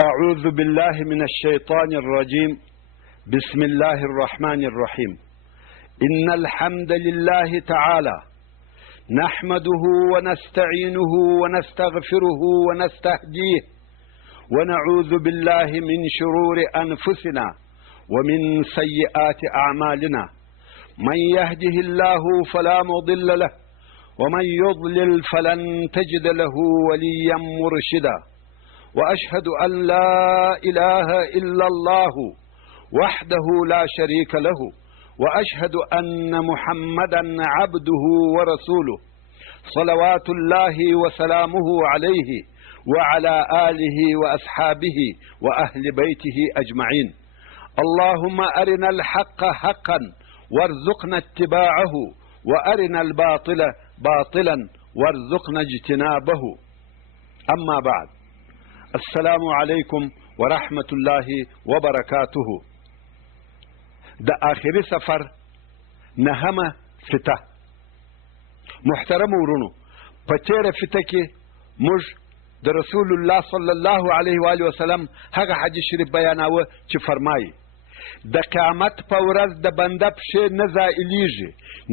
أعوذ بالله من الشيطان الرجيم. بسم الله الرحمن الرحيم. إن الحمد لله تعالى نحمده ونستعينه ونستغفره ونستهديه ونعوذ بالله من شرور أنفسنا ومن سيئات أعمالنا. من يهده الله فلا مضل له ومن يضلل فلن تجد له وليا مرشدا. وأشهد أن لا إله إلا الله وحده لا شريك له وأشهد أن محمدا عبده ورسوله صلوات الله وسلامه عليه وعلى آله وأصحابه وأهل بيته أجمعين. اللهم أرنا الحق حقا وارزقنا اتباعه وأرنا الباطل باطلا وارزقنا اجتنابه. أما بعد، السلام علیکم ورحمت الله وبرکاته. د آخري سفر نهمه فته. محترم ورونو، په تیره فته کې موږ د رسول الله صلی الله علیه و آله وسلم هغه حدیث شریف بیاناوه چې فرمایي د قیامت په ورځ د بنده پښې نه زایلیږي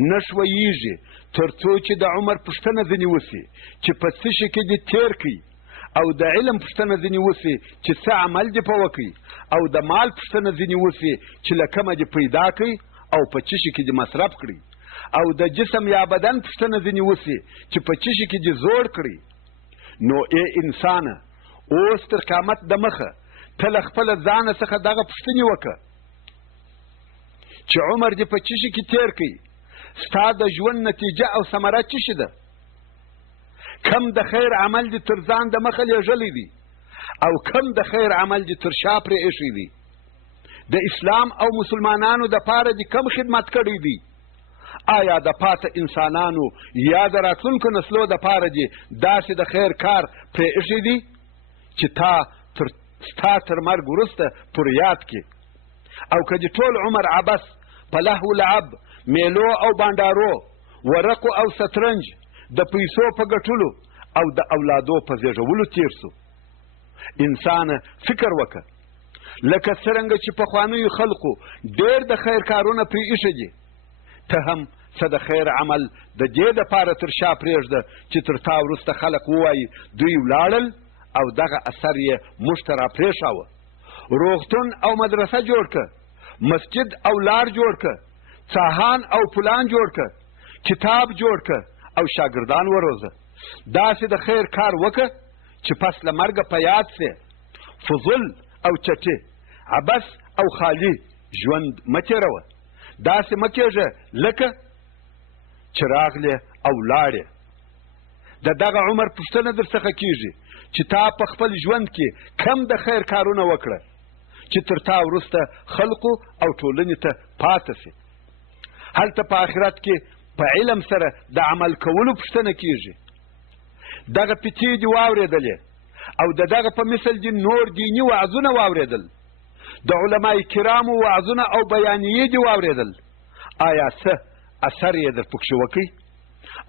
نه ښویېږي تر څو چې د عمر پوښتنه ځینې وسي چې په څه شي کې دې تیر کړي، او د علم پوښتنه ځینې وسي چې څه عمل دې په وکړي، او د مال پوښتنه ځینې وسي چې له کومه دې پیدا کړي او په څه شي کې دې مصرف کړي، او د جسم یا بدن پوښتنه ځینې وسي چې په څه شي کې دې زوړ کړي. نو ای انسانه، اوس تر قیامت د مخه ته له خپله ځانه څخه دغه پوښتنې وکړه چې عمر دې په څه شي کې تیر کړي، ستا د ژوند نتیجه او ثمره څه شي ده؟ کم د خیر عمل دې تر ځان د مخه لیږلی دي او کم د خیر عمل دې تر شا پرې ایښی دي؟ د اسلام او مسلمانانو دپاره دې کم خدمت کړی دی؟ آیا د پاته انسانانو یا د راتلونکو نسلو دپاره دې داسې د خیر کار پرې ایښی دی چې ستا تر مرګ وروسته پورې یاد کړي؟ او که دې ټول عمر عبس په لهو لعب، میلو او بانډارو، ورقو او سترنج، د پیسو په ګټلو او د اولادو په زیږولو تیر سو؟ انسان فکر وکړه، لکه څرنګه چې پخوانیو خلقو ډېر د خیر کارونه پرې ایښي دي، ته هم څه د خیر عمل د دې دپاره تر شا پرېږده چې تر تا وروسته خلق ووایي دوی ولاړل او دغه اثر یې موږ ته راپرېښاوه. روغتون او مدرسه جوړ که، مسجد او لار جوړ که، څاهان او پلان جوړ که، کتاب جوړ که او شاګردان وروزه. داسې د خیر کار وکړه چې پس له مرګه په یاد سې. فضل او چټې، عبس او خالي ژوند مه تېروه. داسې مه کېږه لکه چې راغلې او لاړې. د دغه عمر پوښتنه در څخه کېږي چې تا په خپل ژوند کې کم د خیر کارونه وکړه چې تر تا وروسته خلقو او ټولنې ته پاته سي. هلته په آخرت کې په علم سره د عمل کولو پوښتنه کېږي. دغه پیتې دې واورېدلې او د دغه په مثل دې نور دیني وعظونه واورېدل، د علمای کرامو وعظونه او بیانیې دې واورېدل. آیا څه اثر یې در پکښې وکړي؟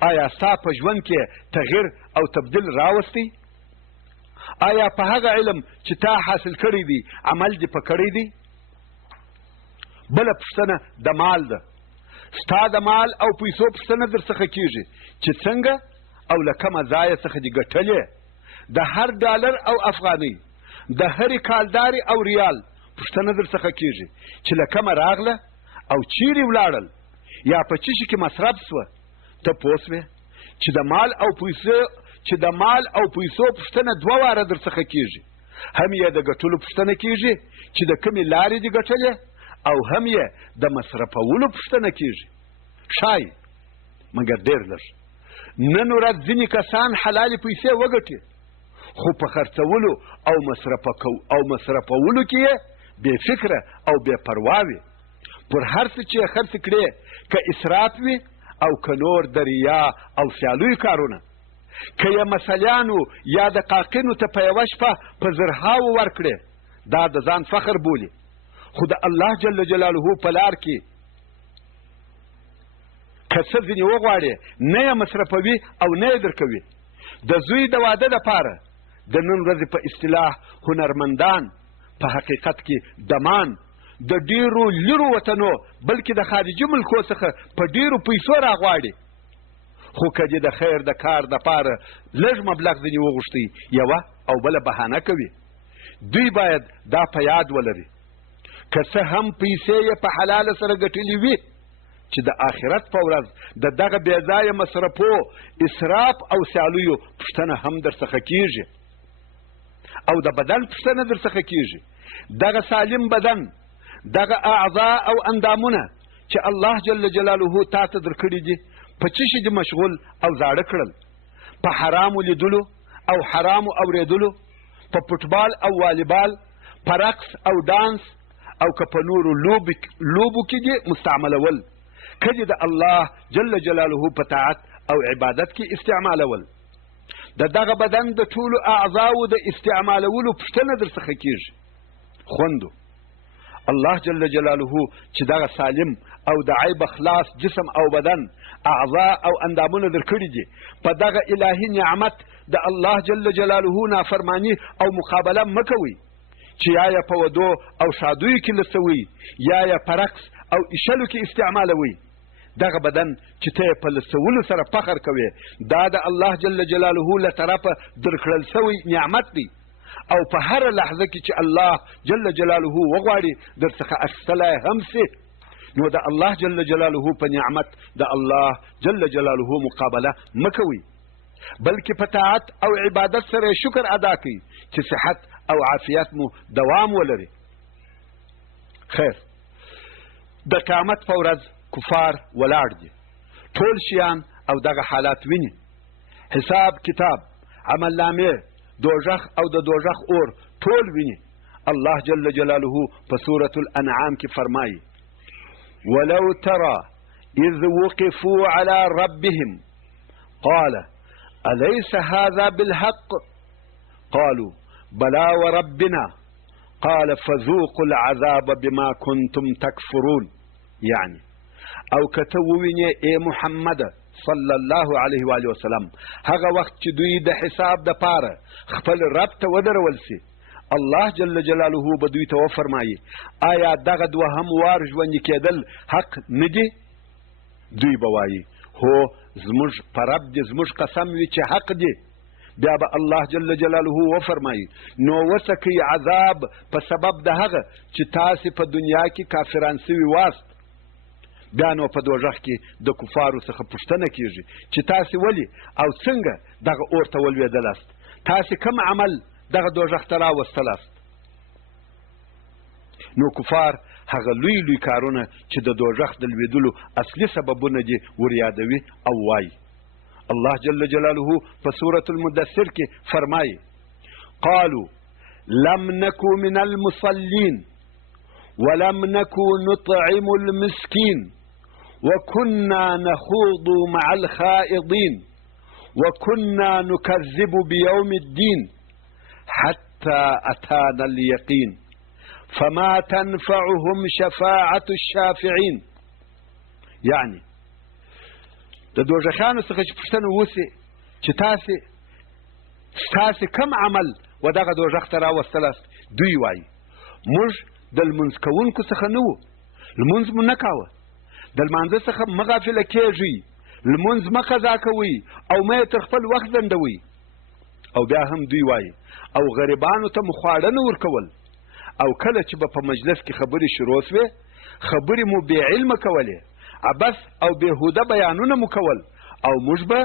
آیا ستا په ژوند کې تغییر او تبدیل راوستی؟ آیا په هغه علم چې تا حاصل کړی دی عمل دې په کړی دی؟ بله پوښتنه د مال ده. ستا د مال او پیسو پوښتنه در څخه کېږي چې څنګه او له کومه ځایه څخه دې ګټلې؟ د هر ډالر او افغانۍ، د هرې کالدارې او ریال پوښتنه در څخه کېږي چې له کومه راغله او چیرې ولاړل یا په څه شي کې مصرف سوه؟ ته پوه سوې چې د مال او پیسو پوښتنه دوه واره در څخه کېږي. هم یې د ګټلو پوښتنه کېږي چې د کومې لارې دې ګټلې، او هم یې د مصرفولو پوښتنه کېږي. ښایي مګر ډېر لږ. نن ورځ ځینې کسان حلالې پیسې وګټي، خو په خرڅولو او مصرفولو کې یې بې فکره او بې پروا وي. پر هر څه چې یې خرڅ کړې، که اسراف وي او که نور د ریا او سیالیو کارونه، که یې مسلیانو یا د قاقینو ته په یوه شپه په زرهاو ورکړې، دا د ځان فخر بولي. خو د الله جل جلاله په لار کې که څه ځینې وغواړې، نه یې مصرفوي او نه یې درکوي. د زوی د واده دپاره د نن ورځې په اصطلاح هنرمندان په حقیقت کې دمان د ډیرو لرو وطنو بلکې د خارجي ملکو څخه په ډیرو پیسو راغواړي، خو که دې د خیر د کار دپاره لږ مبلغ ځینې وغوښتي یوه او بله بهانه کوي. دوی باید دا په یاد ولري که څه هم پیسې یې په حلاله سره ګټلې وي چې د آخرت په ورځ د دغه بېځایه مصرفو اسراف او سیالیو پوښتنه هم درڅخه کیږي او د بدن پوښتنه درڅخه کیږي. دغه سالم بدن، دغه اعضا او اندامونه چې الله جل جلاله تا ته درکړي دي په څه شي دي مشغول او زاړه کړل؟ په حرامو لیدلو او حرامو اورېدلو، په فوټبال او والیبال، په رقص او دانس، او که په نورو لوبو کې دي مستعملول، که دې د الله جل جلاله په طاعت او عبادت کې استعمالول. د دغه بدن د ټولو اعضاو د استعمالولو پوښتنه درڅخه کیږي. خوندو الله جل جلاله چې دغه سالم او د عیب خلاص جسم او بدن، اعضا او اندامونه درکړي دي، په دغه الهي نعمت د الله جل جلاله نافرمانی او مقابله مکوي چې یا یې په ودو او شادویو کې لڅوي یا یې په رقص او ایشلو کې استعمالوي. دغه بدن چې ته یې په لڅولو سره فخر کوي دا د الله جل جلاله له طرفه درکړل سوی نعمت دی، او په هر لحظه کې چې الله جل جلاله وغواړي درڅخه اخیستلی هم سي، نو د الله جل جلاله په نعمت د الله جل جلاله مقابله مکوي، بلکې په طاعت او عبادت سره شکر ادا کوي چې صحت او عافیت مو دوام ولري. خیر، د قیامت په ورځ کفار ولاړ دي، ټول شیان او دغه حالات ویني، حساب کتاب، عمل نامې، دوزخ او د دوزخ اور ټول ویني. الله جل جلاله په سورة الانعام کې فرمایي: ولو ترى اذ وقفوا على ربهم قال أليس هذا بالحق قالوا بلى وربنا قال فذوقوا العذاب بما كنتم تكفرون. يعني او کتووینه اے محمد صلی الله علیه و آله وسلم هغه وخت چې دوی د حساب د پاره خپل رب ته ودرول سي، الله جل جلاله به دوی ته وفرمایي آیا دغه دوهم وار ژوندي کېدل حق نه دي؟ دوی به وایي هو زموږ په رب دې زموږ قسم وي چې حق دي. بیا به الله جل جلاله وفرمایي نو وڅکئ عذاب په سبب د هغه چې تاسې په دنیا کې کافران سوي واست. بیا نو په دوزخ کې د کفارو څخه پوښتنه کیږي چې تاسې ولې او څنګه دغه اور ته ولوېدلاست؟ تاسې کوم عمل دغه دوزخ ته راوستلاست؟ نو کفار هغه لوی لوی کارونه چې د دوزخ د لوېدلو اصلي سببونه دي وریادوي او وایي. الله جل جلاله په سورة المدثر کې فرمایي: قالوا لم نكو من المصلين ولم نكو نطعم المسكين وكنا نخوض مع الخائضين وكنا نكذب بيوم الدين حتى أتانا اليقين فما تنفعهم شفاعة الشافعين. يعني د دوزخیانو څخه چې پوښتنه وسي چې تاسې کم عمل و دغه دوزخ ته راوستلاست؟ دوی وایي موږ د لمونځ کوونکو څخه نه وو، لمونځ مو نه کاوه، د لمانځه څخه مه غافله کېږئ، لمونځ مه قضا کوئ او مه یې تر خپل وخت ځنډوئ. او بیا هم دوی وایي او غریبانو ته مو خواړه نه ورکول، او کله چې به په مجلس کې خبرې شروع سوې خبرې مو بې علمه کولې، عبث او بېهوده بیانونه مو کول، او موږ به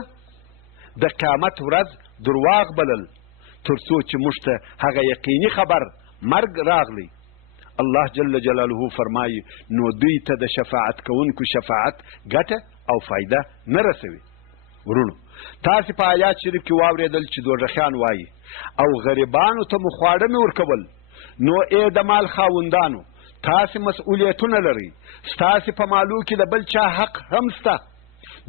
د قیامت ورځ درواغ بلل تر څو چې موږ ته هغه یقیني خبر مرګ راغلی. الله جل جلاله فرمایي نو دوی ته د شفاعت کوونکو شفاعت ګټه او فایده نه رسوي. ورونو تاسې په آیات شریف کې واورېدل چې دوزخیان وایي او غریبانو ته مو خواړه نه ورکول. نو ای د مال خاوندانو تاسې مسؤلیتونه لرئ، ستاسې په مالو کې د بل چا حق هم سته.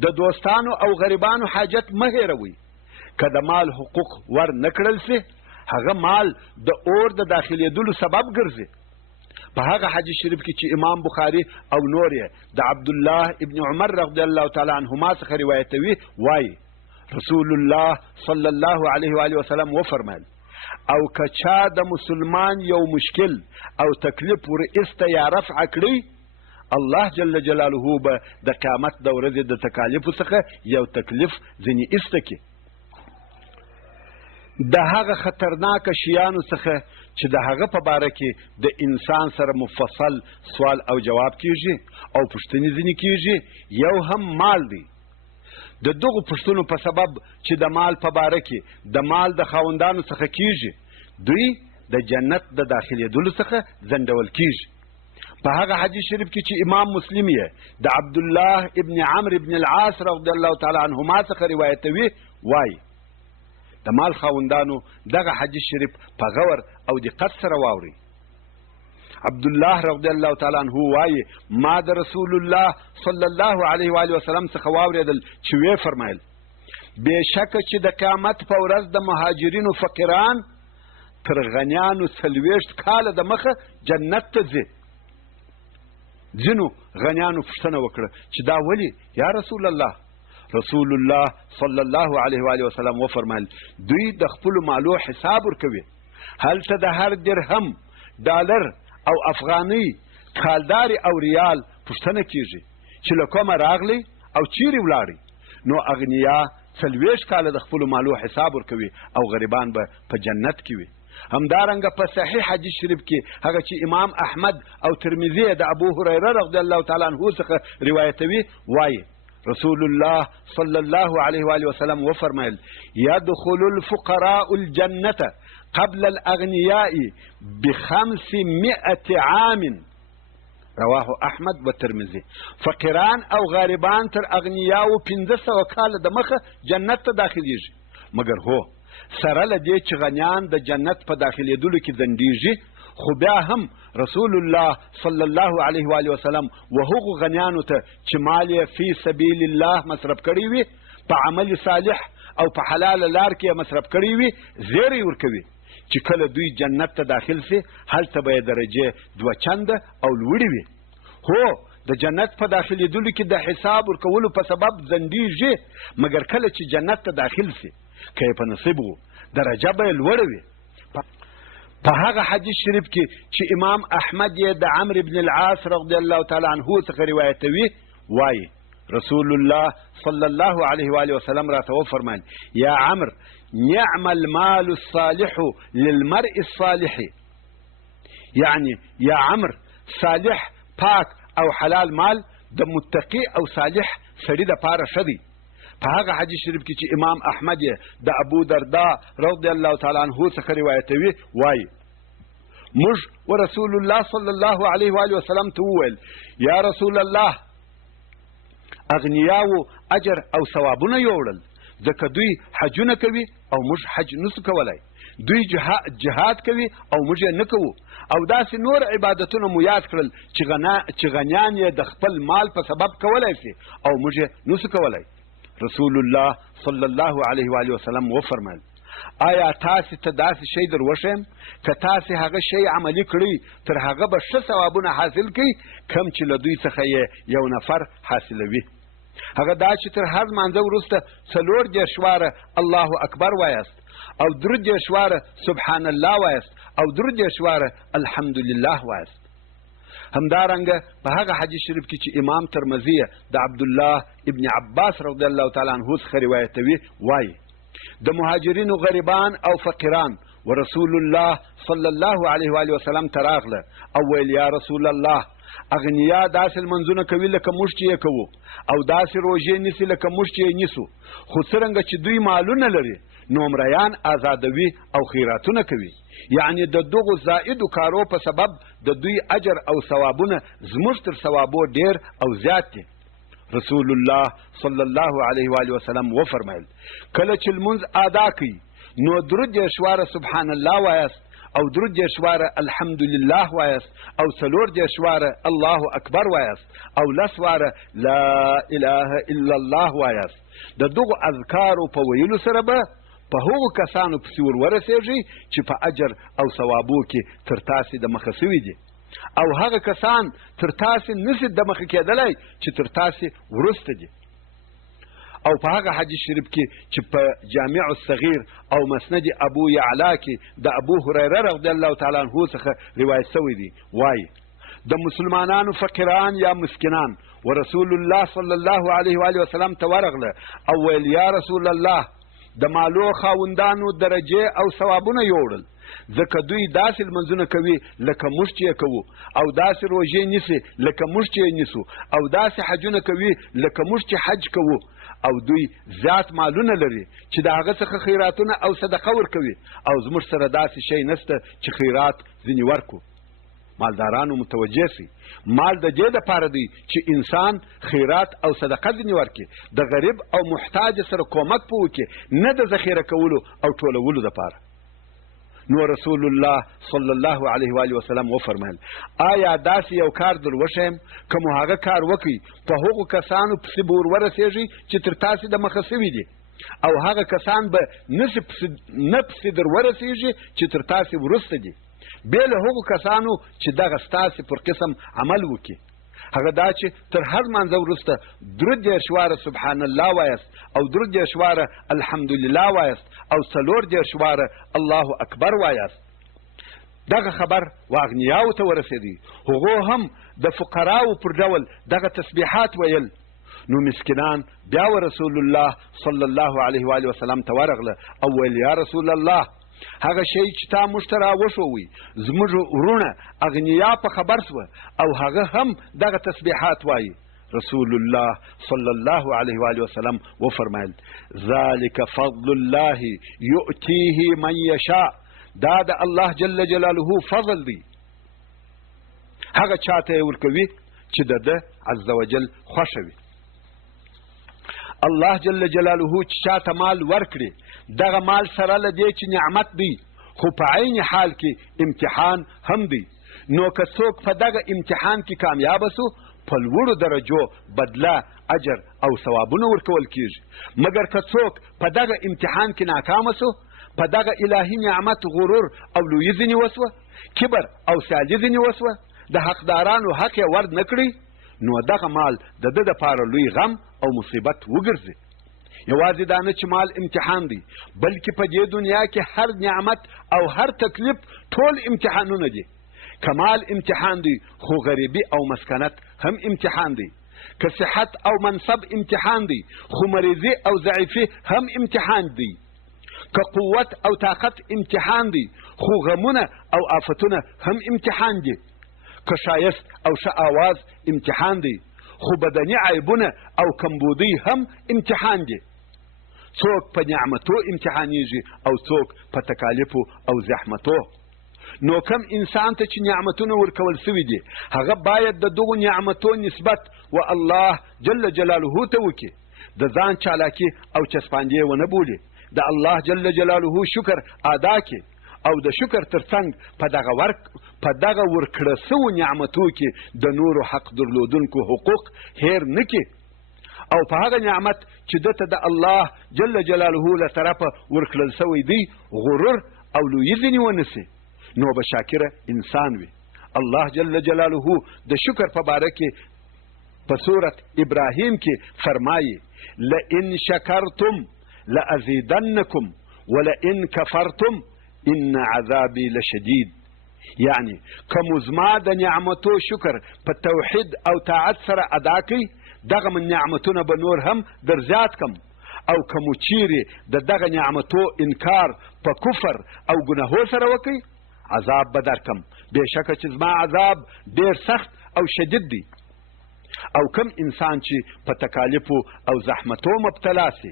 د دوستانو او غریبانو حاجت مه هېروئ. که د مال حقوق ور نه کړل سي هغه مال د اور د داخلېدلو سبب ګرځي. په هغه حدیث شریف کې چې امام بخاري او نور یې د عبدالله ابن عمر رضی الله تعالی عنهما څخه روایتوي، وایي رسول الله صلی الله علیه و آله وسلم وفرمایل او که چا د مسلمان یو مشکل او تکلیف ور ایسته یا رفع کړي الله جل جلاله به د قیامت د ورځې د تکالیفو څخه یو تکلیف ځینې ایسته کړي. د هغه خطرناکه شیانو څخه چې د هغه په باره کې د انسان سره مفصل سوال او جواب کیږي او پوښتنې ځینې کیږي یو هم مال دی. د دغو پوښتنو په سبب چې د مال په باره کې د مال د خاوندانو څخه کیږي دوی د جنت د داخلېدلو څخه ځنډول کیږي. په هغه حدیث شریف کې چې امام مسلم یې د عبدالله ابن عمرو ابن العاص رضی الله تعالی عنهما څخه روایتوي وایي د مال خاوندانو دغه حدیث شریف په غور او دقت سره واوري. عبدالله رضی الله تعالی عنه وایي ما د رسول الله صلی الله علیه و آله وسلم څخه واورېدل چې ویې فرمایل بېشکه چې د قیامت په ورځ د مهاجرینو فقیران تر غنیانو 40 کاله د مخه جنت ته ځي. ځینو غنیانو پوښتنه وکړه چې دا ولې یا رسول الله؟ رسول الله صلی الله علیه و آله وسلم وفرمایل دوی د خپلو مالو حساب ورکوي. هلته د هر درهم ډالر او افغاني کالداري او ریال پوښتنه کیږي چې له کومه راغلی او چیرې ولاړی. نو اغنیا 40 کاله د خپلو مالو حساب ورکوي او غریبان به په جنت کې وي. همدارنګه په صحیح حدیث شریف کې هغه چې امام احمد او ترمذی د ابو هريره رضی الله تعالی عنه څخه روایتوي وایي رسول الله صلی الله علیه و آله وسلم وفرمایل يدخل الفقراء الجنة قبل الأغنياء ب500 عام رواه احمد و ترمذی. فقیران او غریبان تر اغنیاو 1500 کاله د مخه جنت ته داخليږي. مګر هو سره له دې چې غنیان د جنت په داخلېدلو کې ځنډېږي خو بیا هم رسول الله صلی الله علیه و آله وسلم وهغو غنیانو ته چې مال یې فی سبیل الله مصرف کړی وي په عمل صالح او په حلاله لار کې مصرف کړی وي زیری ورکوي چې کله دوی جنت ته داخل سي هلته به یې درجې 2 چنده او لوړې وي. هو د جنت په داخلېدلو کې د حساب ورکولو په سبب ځنډېږي مګر کله چې جنت ته داخل سي که یې په نصیب وو درجه به یې لوړه وي. په هغه حدیث شریف کې چې امام احمد یې د عمرو بن العاص رضی الله تعالی عنه څخه روایتوي وایي رسول الله صلی الله علیه و آله وسلم راته وفرمایل یا عمرو نعم المال الصالح للمرء الصالح. یعنی یا عمرو صالح پاک او حلال مال د متقی او صالح سړي دپاره ښه دی. په هغه حدیث شریف کې چې امام احمد یې د ابو دردا رضی الله تعالی عنه څخه روایتوي وایي موږ ورسول الله صلی الله علیه و آله وسلم ته وویل یا رسول الله اغنیاو اجر او ثوابونه یوړل ځکه دوی حجونه کوي او موږ حج نسو کولی. دوی جهاد کوي او موږ یې نه کوو او داسې نور عبادتونه مو یاد کړل چې غنیان یې د خپل مال په سبب کولی سي او موږ یې نسو کولی. رسول الله صلی الله علیه و آله وسلم وفرمایل آیا تاسې ته داسې شی در وښیم که تاسې هغه شی عملي کړئ تر هغه به ښه ثوابونه حاصل کړئ کم چې له دوی څخه یې یو نفر حاصلوي. هغه دا چې تر هر لمانځه وروسته 40 واره الله اکبر وایاست او 30 واره سبحان الله وایاست او 30 واره الحمدلله وایاست. همدارنګه په هغه حدیث شریف کې چې امام ترمذی د عبدالله ابن عباس رضی الله تعالی عنه څخه روایتوي وایي د مهاجرینو غریبان او فقیران ورسول الله صلی الله علیه و آله وسلم ته راغله او ویل یا رسول الله اغنیا داسې لمنځونه کوي لکه موږ چې یې کوو او داسې روژې نیسي لکه موږ چې یې نیسو خو څرنګه چې دوی مالونه لري نو مریان آزادوي او خیراتونه کوي. یعنی د دغو زائدو کارو په سبب د دوی اجر او ثوابونه زموږ تر ثوابو ډیر او زیات دي. رسول الله صلی الله علیه و آله وسلم وفرمایل کله چې لمونځ ادا کوي نو 30 واره سبحان الله وایاست او 30 واره الحمدلله وایاست او 40 واره الله اکبر وایاست او 10 واره لا اله الا الله وایاست. د دغو اذکارو په ویلو سره به په هغو کسانو پسې ورسېږي چې په اجر او ثوابو کې تر تاسې د مخه سوي دي او هغه کسان تر تاسې نسي د مخه کېدلی چې تر تاسې وروسته دي. او په هغه حدیث شریف کې چې په جامع الصغیر او مسند ابو یعلا کې د ابو هريره رضی الله تعالی عنہ څخه روایت شوی دی، وایي د مسلمانانو فقیران یا مسکینان ورسول الله صلی الله علیه و آله وسلم ته ورغله او ویل یا رسول الله د مالو خاوندانو درجه او ثوابونه یوړل، ځکه دوی داسې لمنځونه کوي لکه موږ چې کوو، او داسې روژې نیسي لکه موږ چې نیسو، او داسې حجونه کوي لکه موږ چې حج کوو، او دوی زیات مالونه لري چې د هغه څخه خیراتونه او صدقه ورکوي، او زموږ سره داسې شی نشته چې خیرات ځینې ورکو. مالدارانو متوجه سي، مال د دې دپاره دی چې انسان خیرات او صدقه ځینې ورکړي، د غریب او محتاج سره کومک په وکړي، نه د ذخیره کولو او ټولولو دپاره. نو رسول الله صلی الله علیه و آله وسلم وفرمایل آیا داسې یو کار در وښیم که مو هغه کار وکړي په هغو کسانو پسې به ور ورسېږئ چې تر تاسې د مخه سوي دي، او هغه کسان به نه پسې در ورسېږي چې تر تاسې وروسته دي، بې له هغو کسانو چې دغه ستاسې پر قسم عمل وکړي. هغه دا چې تر هر لمانځه وروسته 33 واره سبحان الله وایست، او 33 واره الحمدلله وایست، او 34 واره الله اکبر وایست. دغه خبر واغنیاو ته ورسېدی، هغو هم د فقراو پر ډول دغه تسبیحات ویل. نو مسکینان بیا رسول الله صلی الله علیه و آله وسلم ته ورغله او ویل یا رسول الله هغه شی چې تا موږ ته راوښوئ زموږ وروڼه اغنیا په خبر سوه او هغه هم دغه تسبیحات وایي. رسول الله صلی الله علیه و آله وسلم وفرمایل ذلک فضل الله یؤتیه من یشاء، دا د الله جل جلاله فضل دی، هغه چاته یې ورکوي چې د ده عز وجل خوښه وي. الله جل جلاله چې چاته مال ورکړي دغه مال سره له دې چې نعمت دی، خو په عین حال کې امتحان هم دی. نو که څوک په دغه امتحان کې کامیابه سو په لوړو درجو بدله اجر او ثوابونه ورکول کیږي، مګر که څوک په دغه امتحان کې ناکامه سو په دغه الهي نعمت غرور او لویي ځینې وسوه، کبر او سیالي ځینې وسوه، د حقدارانو حق یې ورد نه کړي، نو دغه مال د ده دپاره لوی غم او مصیبت وګرځي. یوازې دا نه چې مال امتحان دی، بلکې په دې دنیا کې هر نعمت او هر تکلیف ټول امتحانونه دي. کمال امتحان دی، خو غریبی او مسکنت هم امتحان دی. که صحت او منصب امتحان دی، خو مریضی او ضعیفی هم امتحان دی. که قوت او طاقت امتحان دی، خو غمونه او آفتونه هم امتحان دی. که شایست او ښه آواز امتحان دی، خو بدني عیبونه او کمبودی هم امتحان دی. څوک په نعمتو امتحانیږي او څوک په تکالیفو او زحمتو. نو کم انسان ته چې نعمتونه ورکول سوي دي هغه باید د دغو نعمتو نسبت و الله جل جلاله ته وکړي، د ځان چالاکي او چسپاندې ونه بولي، د الله جل جلاله شکر ادا کړي، او د شکر ترڅنګ په دغه ورکړه سوو نعمتو کې د نورو حق درلودونکو حقوق هیر نه کړي، او په هغه نعمت چې ده ته د الله جل جلاله له طرفه ورکړل سوی دی غرور او لویي ځینې ونسي، نو به شاکره انسان وي. الله جل جلاله د شکر په باره کې په سورت ابراهیم کې فرمایي لئن شکرتم لازیدنکم ولئن کفرتم ان عذابی لشدید. یعنی که مو زما د نعمتو شکر په توحید او طاعت سره ادا کړئ دغه من نعمتونه به نور هم در زیات کم، او که مو چیرې د دغه نعمتو انکار په کفر او ګناهو سره وکړئ عذاب به درکم، بېشکه چې زما عذاب ډېر سخت او شدید دی. او کم انسان چې په تکالیفو او زحمتو مبتلا سي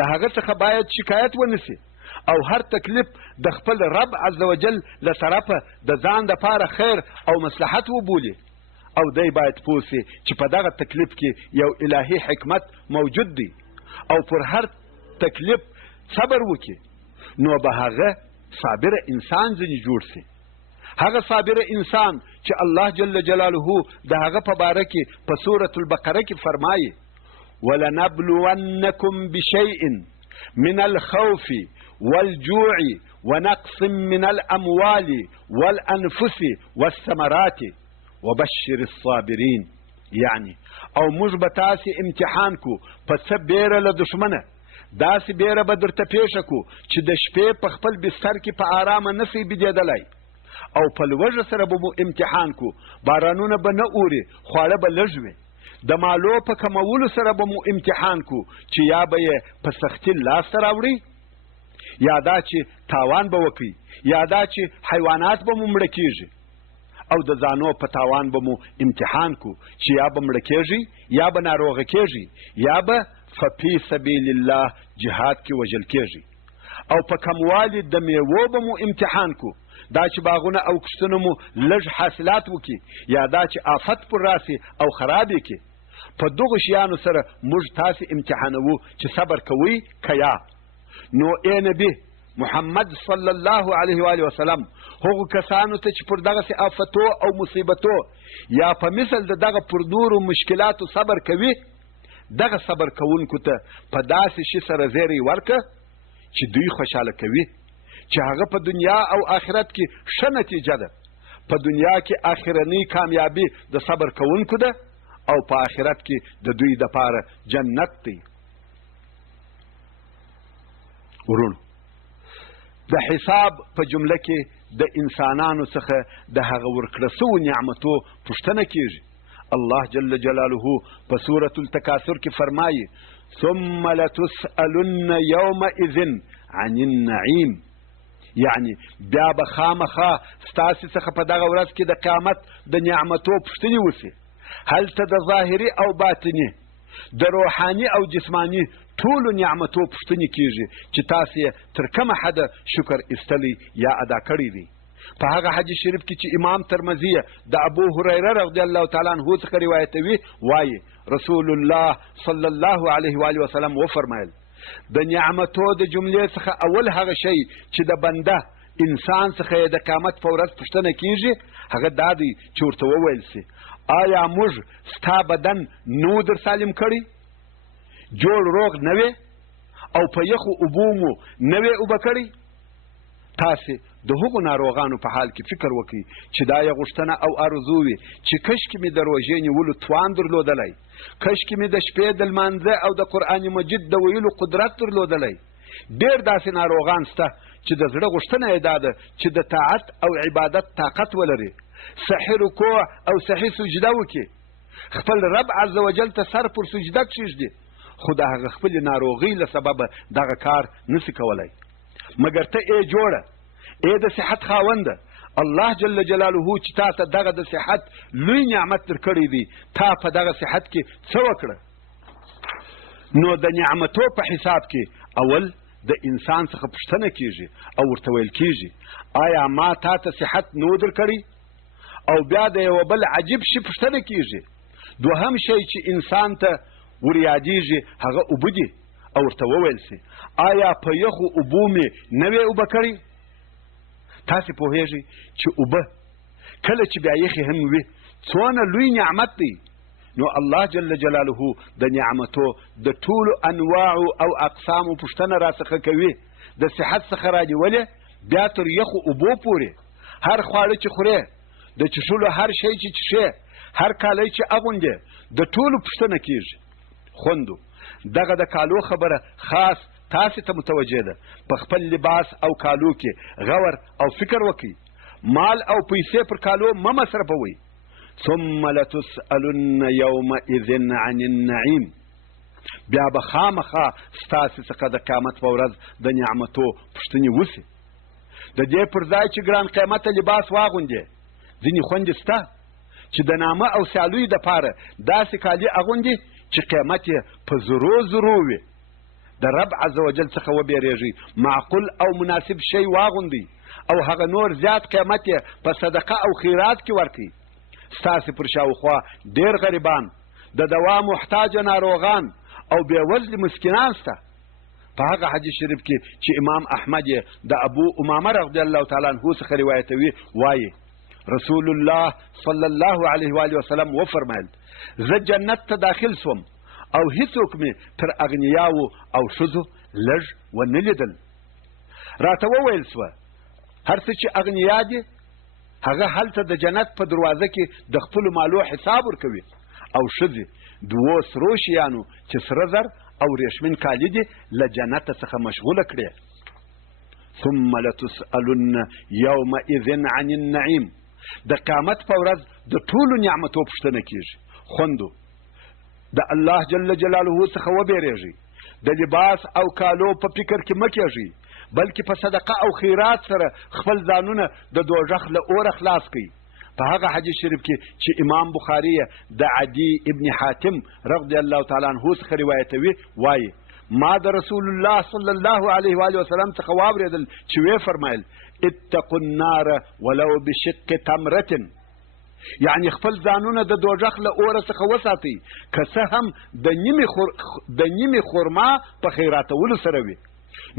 د هغه څخه باید شکایت ونسي، او هر تکلیف د خپل رب عز وجل له طرفه د ځان دپاره خیر او مصلحت وبولي، او دی باید پوه سي چې په دغه تکلیف کې یو الهي حکمت موجود دی، او پر هر تکلیف صبر وکړي، نو به هغه صابره انسان ځینې جوړ سي. هغه صابره انسان چې الله جل جلاله د هغه په باره کې په سورة البقره کې فرمایي ولنبلونکم بشیء من الخوف والجوع ونقص من الاموال والانفس والثمرات وبشر الصابرین. یعنی او موږ به تاسې امتحان کو په څه بیره له دښمنه، داسې بیره به درته پیښه کو چې د شپې په خپل بستر کې په آرامه نسئ بېدېدلی، او په لوږه سره به مو امتحان کو، بارانونه به نه اوري، خواړه به لږ وي، د مالو په کمولو سره به مو امتحان کو چې یا به یې په سختي لاسته راوړئ، یا دا چې تاوان به وکړي، یا دا چې حیوانات به مو مړه کېږي، او د ځانو په تاوان به مو امتحان کو چې یا به مړه کېږي، یا به ناروغه کېږي، یا به ففي سبیل الله جهاد کې وژل کېږي، او په کموالي د میوو به مو امتحان کو، دا چې باغونه او کښتونه مو لږ حاصلات وکړي، یا دا چې آفت پر راسي او خراب یې کړي. په دغو شیانو سره موږ تاسې امتحانوو چې صبر کوئ که یا. نو ای نبی محمد صلی الله علیه و آله وسلم هغو کسانو ته چې پر دغسې آفتو او مصیبتو یا په مثل د دغه پر نورو مشکلاتو صبر کوي، دغه صبر کوونکو ته په داسې شي سره زیری ورکه چې دوی خوشحاله کوي، چې هغه په دنیا او آخرت کې ښه نتیجه ده. په دنیا کې آخرنۍ کامیابي د صبر کوونکو ده، او په آخرت کې د دوی دپاره جنت دی. ورونو، د حساب په جمله کې د انسانانو څخه د هغه ورکړه سوو نعمتو پوښتنه کیږي. الله جل جلاله په سورة التکاثر کې فرمایي ثم لتسألن یومئذ عن النعیم، یعنی بیا به خامخا ستاسې څخه په دغه ورځ کې د قیامت د نعمتو پوښتنې وسي، هلته د ظاهري او باطني، د روحاني او جسماني ټولو نعمتو پوښتنې کیږي چې تاسې یې تر کومه حده شکر ایستلی یا ادا کړی دی. په هغه حدیث شریف کې چې امام ترمذي د ابو هریره رضی الله تعالی عنه څخه روایتوي، وایي رسول الله صلی الله علیه و آله وسلم وفرمایل د نعمتو د جملې څخه اول هغه شی چې د بنده انسان څخه د قیامت په ورځ پوښتنه کیږي هغه دا دی چې ورته وویل سي آیا موږ ستا بدن نو در سالم کړی، جوړ روغ نه وې او په یخو اوبو مو نه وې اوبه کړی؟ تاسې د هغو ناروغانو په حال کې فکر وکړئ چې دا یې غوښتنه او ارزو وي چې کشکې مې د روژې نیولو توان درلودلی، کشکې مې د شپې د لمانځه او د قرآن مجید د ویلو قدرت درلودلی. ډېر داسې ناروغان شته چې د زړه غوښتنه یې دا ده چې د طاعت او عبادت طاقت ولري، صحیح رکوع او صحیح سجده وکړي، خپل رب عز وجل ته سر پر سجده کښېږدي، خو د هغه خپلې ناروغۍ له سببه دغه کار نسي کولی. مګر ته ای جوړه، ای د صحت خاونده، الله جل جلاله چې تا ته دغه د صحت لوی نعمت درکړی دی، تا په دغه صحت کې څه وکړه؟ نو د نعمتو په حساب کې اول د انسان څخه پوښتنه کیږي او ورته ویل کیږي آیا ما تا ته صحت نو درکړی؟ او بیا د یو بل عجیب شي پوښتنه کیږي. دوهم شی چې انسان ته وریادیږي هغه اوبه دي، او ورته وویل سي آیا په یخو اوبو مې نه وې اوبه کړې؟ تاسې پوهیږئ چې اوبه کله چې بیا یخې هم وي څونه لوی نعمت دی. نو الله جل جلاله د نعمتو د ټولو انواعو او اقسامو پوښتنه راڅخه کوي، د صحت څخه راجولې بیا تر یخو اوبو پورې، هر خواړه چې خورې، د چښلو هر شی چې چښې، هر کالی چې اغوندې، د ټولو پوښتنه کیږي. خوندو، دغه د کالو خبره خاص تاسې ته متوجه ده. په خپل لباس او کالو کې غور او فکر وکړئ، مال او پیسې پر کالو مه مصرفوئ. ثم لتسألن یومئذ عن النعیم، بیا به خامخا ستاسې څخه د قیامت په ورځ د نعمتو پوښتنې وسي. د دې پر ځای چې ګران قیمته لباس واغوندې، ځینې خویندې سته چې د نامه او سیالوی دپاره داسې کالي اغوندي چې قیمت یې په زرو زرو وي. د رب عز وجل څخه وبېرېږئ، معقول او مناسب شی واغوندئ، او هغه نور زیات قیمت یې په صدقه او خیرات کې ورکئ. ستاسې پر شاوخوا ډېر غریبان، د دوا محتاجه ناروغان او بېوزلي مسکینان سته. په هغه حدیث شریف کې چې امام احمد یې د ابو امامه رضی الله تعالی عنه څخه روایتوي، وایي رسول الله صلی الله علیه و آله وسلم وفرمایل زه جنت ته داخل سوم او هیڅوک مې تر اغنیاو او ښځو لږ ونه لیدل. راته وویل سوه هر څه چې اغنیا دي هغه هلته د جنت په دروازه کې د خپلو مالو حساب ورکوي، او ښځې 2 سرو شیانو چې سره زر او ریشمین کالي دي له جنته څخه مشغوله کړې. ثم لتسألن یومئذ عن النعیم. د قیامت په ورځ د ټولو نعمتو پوښتنه کیږي. خوندو د الله جل جلاله څخه وبېرېږئ. د لباس او کالو په فکر کې مه کېږئ، بلکې په صدقه او خیرات سره خپل ځانونه د دوزخ له اوره خلاص کړئ. په هغه حدیث شریف کې چې امام بخاري د عدي ابن حاتم رضی الله تعالی عنه څخه روایتوي وایي ما د رسول الله صلی الله علیه و آله وسلم څخه واورېدل چې ویې فرمایل اتقوا النار ولو بشق تمرة، یعنی خپل ځانونه د دوزخ له اوره څخه وساتئ که څه هم د نیمې خرما په خیراتولو سره وي.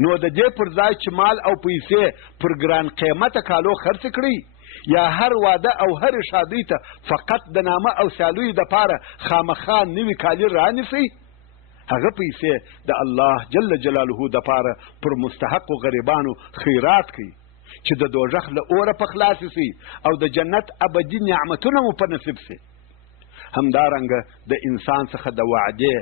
نو د دې پر ځای چې مال او پیسې پر ګران قیمته کالو خرڅ کړئ یا هر واده او هر شادۍ ته فقط د نامه او سیالیو دپاره خامخا نوي کالي رانیسئ، هغه پیسې د الله جل جلاله دپاره پر مستحقو غریبانو خیرات کړئ چې د دوزخ له اوره په خلاص سي او د جنت ابدي نعمتونه مو په نصیب سي. همدارنګه د انسان څخه د وعدې،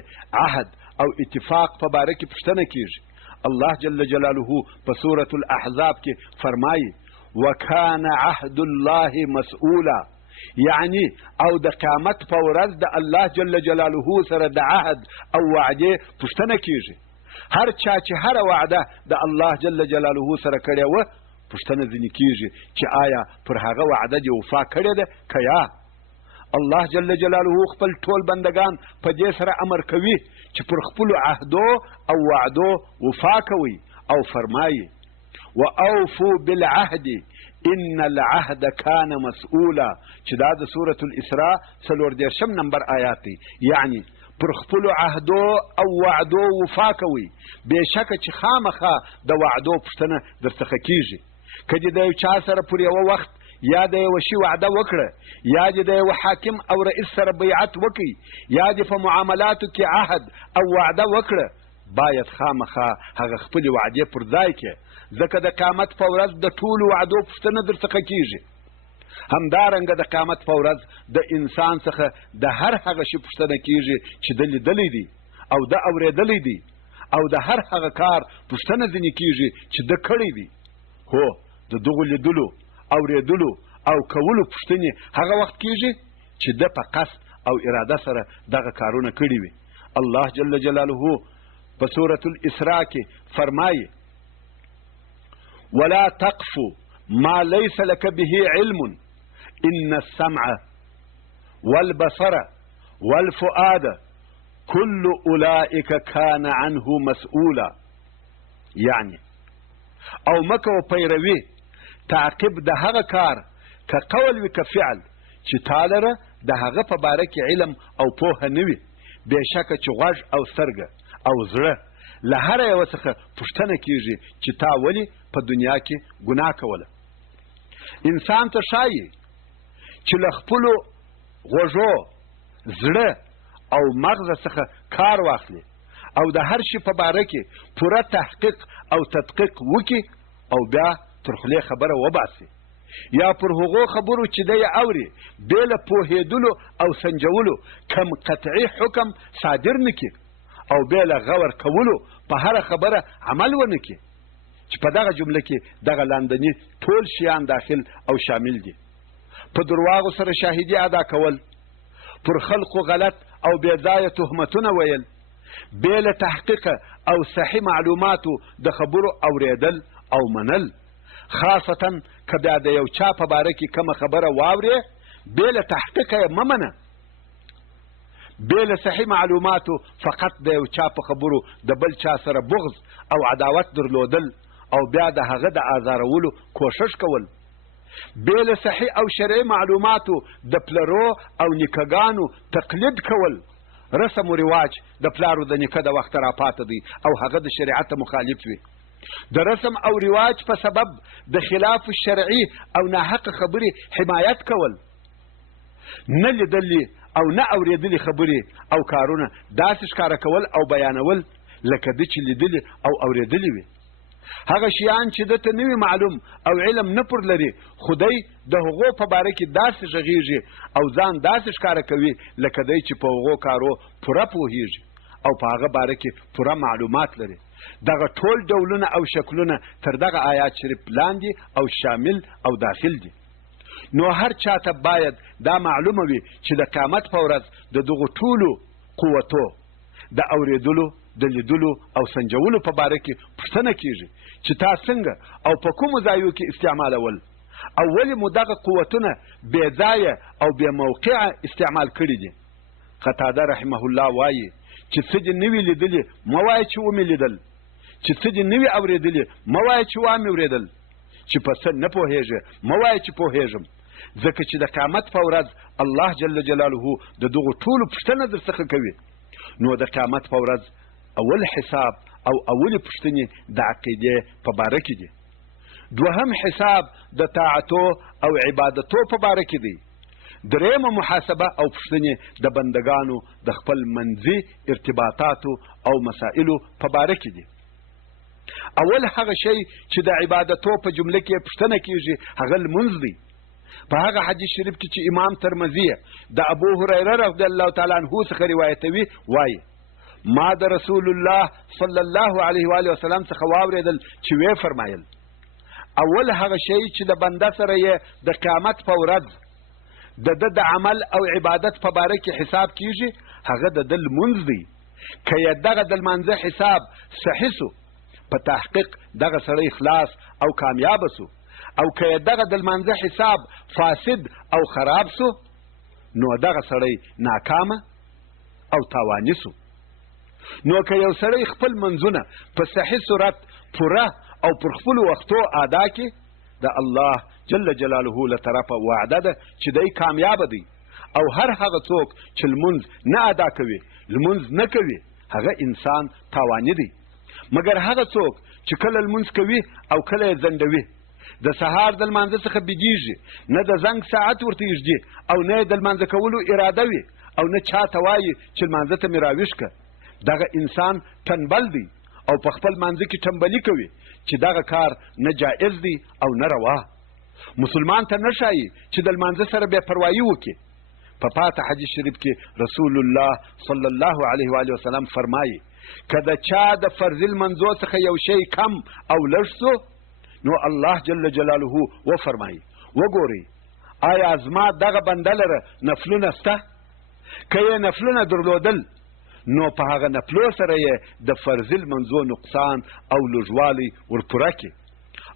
عهد او اتفاق په باره کې پوښتنه کیږي. الله جل جلاله په سورة الاحزاب کې فرمایي وکان عهد الله مسؤولا، یعنی او د قیامت په ورځ د الله جل جلاله سره د عهد او وعدې پوښتنه کیږي. هر چا چې هر وعده د الله جل جلاله سره کړې وه پوښتنه ځینې کیږي چې آیا پر هغه وعده دې وفا کړې ده که یا؟ الله جل جلاله خپل ټول بندگان په دې سره امر کوي چې پر خپلو عهدو او وعدو وفا کوي او فرمایي واوفوا بالعهد ان العهد كان مسؤولا، چې دا د سورة الاسراء 34 نمبر آیات دی. یعنی پر خپلو عهدو او وعدو وفا کوي، بېشکه چې خامخا د وعدو پوښتنه درڅخه کیږي. که دې د یو چا سره پر یوه وخت یا د یوه شي وعده وکړه یا دې د یوه حاکم او رئیس سره بیعت وکړي یا دې په معاملاتو کې عهد او وعده وکړه باید خامخا هغه خپلې وعدې پر ځای کې، ځکه د قیامت په ورځ د ټولو وعدو پوښتنه درڅخه کیږي. همدارنګه د قیامت په ورځ د انسان څخه د هر هغه شي پوښتنه کیږي چې ده لیدلی دی او ده اورېدلی دی، او د هر هغه کار پوښتنه ځینې کیږي چې ده کړی دی. هو د دغو لیدلو، اورېدلو او کولو پوښتنې هغه وخت کیږي چې ده په قصد او اراده سره دغه کارونه کړي وي. الله جل جلاله په سورة الاسراء کې فرمایي ولا تقف ما ليس لك به علم ان السمع والبصر والفؤاد كل اولئك كان عنه مسؤولا، یعنی او مکه و پیروي تعقیب د هغه کار که قول وي که فعل چې تا لره د هغه په باره کې علم او پوهه نه وي، بېشکه چې غوږ او سترګه او زړه له هره یوه څخه پوښتنه کیږي چې تا ولې په دنیا کې ګناه کوله. انسان ته ښایي چې له خپلو غوږو، زړه او مغزه څخه کار واخلي او د هر شي په باره کې پوره تحقیق او تدقیق وکړي او بیا تر خولې خبره وباسي، یا پر هغو خبرو چې دی یې اوري بې له پوهېدلو او سنجولو کم قطعي حکم صادر نه کړي او بې له غور کولو په هره خبره عمل ونه کړي، چې په دغه جمله کې دغه لاندني ټول شیان داخل او شامل دي. په درواغو سره شاهدي ادا کول، پر خلقو غلط او بې ځایه تهمتونه ویل، بې له تحقیقه او صحیح معلوماتو د خبرو اورېدل او منل، خاصتا که بیا د یو چا په باره کې کومه خبره واورې بې له تحقیقه یې مه منه، بې له صحیح معلوماتو فقط د یو چا په خبرو د بل چا سره بغض او عداوت درلودل او بیا د هغه د آزارولو کوشش کول، بې له صحیح او شرعي معلوماتو د پلرو او نیکهګانو تقلید کول. رسم و رواج د پلارو د نیکه د وخته راپاته دی او هغه د شریعت مخالف وي. د رسم او رواج په سبب د خلاف شرعي او ناحقه خبرې حمایت کول، نه لیدلي او نه اورېدلي خبرې او کارونه داسې ښکاره کول او بیانول لکه ده چې لیدلي او اورېدلي وي. هغه شیان چې دته نوی معلوم او علم نه پر لري خدای د هغو په باره کې داسې غږیږي او ځان داسې ښکاره کوي لکه دی چې په هغو کارو پوره پوهیږي او په هغه باره کې پوره معلومات لري. دغه ټول ډولونه او شکلونه تر دغه آیات شریف لاندې او شامل او داخل دي. نو هر چاته باید دا معلومه وي چې د قیامت په ورځ د دغو ټولو قوتو د اورېدلو د لیدلو او سنجولو په باره کې پوښتنه کیږي چې تا څنګه او په کومو ځایو کې استعمالول او ولې مو دغه قوتونه بې ځایه او بې موقعه استعمال کړي دي. قتاده رحمه الله وایي چې څه دې نوي لیدلي مه وایه چې ومې لیدل، چې څه دې نوي اورېدلي مه وایه چې وامې اورېدل، چې په څه نه پوهېږې مه وایه چې پوهېږم، ځکه چې د قیامت په ورځ الله جل جلاله د دغو ټولو پوښتنه در څخه کوي. نو د قیامت په ورځ اول حساب او اولې پوښتنې د عقیدې په باره کې دي. دوهم حساب د طاعتو او عبادتو په باره کې دی. درېیمه محاسبه او پوښتنې د بندگانو د خپل منځي ارتباطاتو او مسائلو په باره کې دي. اول هغه شی چې د عبادتو په جمله کې پوښتنه کیږي هغه لمونځ دی. په هغه حدیث شریف کې چې امام ترمذي د ابو هريره رضی الله تعالی عنه څخه روایتوي وایي ما د رسول الله صلی الله علیه و آله وسلم څخه واورېدل چې وی فرمایل اول هغه شی چې د بنده سره یې د قیامت په ورځ د عمل او عبادت په باره کې حساب کیږي هغه د لمونځ دی. که یې دغه د لمانځه حساب صحیح سو په تحقیق دغه سړی خلاص او کامیاب سو، او که یې دغه د لمانځه حساب فاسد او خراب سو نو دغه سړی ناکامه او تاواني سو. نو که یو سړی خپل منځونه په صحیح صورت پوره او پر خپلو وختو ادا کړي د الله جل جلاله له طرفه وعده ده چې دی کامیابه دی. او هر هغه څوک چې لمونځ نه ادا کوي لمونځ نه کوي هغه انسان تاواني دی. مګر هغه څوک چې کله لمونځ کوي او کله یې ځنډوي، د سهار د لمانځه څخه بېدېږي، نه د زنګ ساعت ورته یږدي او نه یې د لمانځه کولو اراده وي او نه چاته وایي چې لمانځه ته مې راویښ که، دغه انسان تنبل دی او په خپل مانځه کې ټمبلي کوي چې دغه کار نه جائز دی او نه روا. مسلمان ته نه ښایي چې د لمانځه سره بې پروایي وکړي. په پاته حدیث شریف کې رسول الله صلی الله علیه و آله وسلم فرمایي که د چا د فرضي لمنځو څخه یو شی کم او لږ سو نو الله جل جلاله وفرمایي وګورئ آیا زما دغه بنده لره نفلونه شته؟ که یې نفلونه درلودل نو په هغه نفلو سره یې د فرضي لمنځو نقصان او لږوالی ورپوره کړي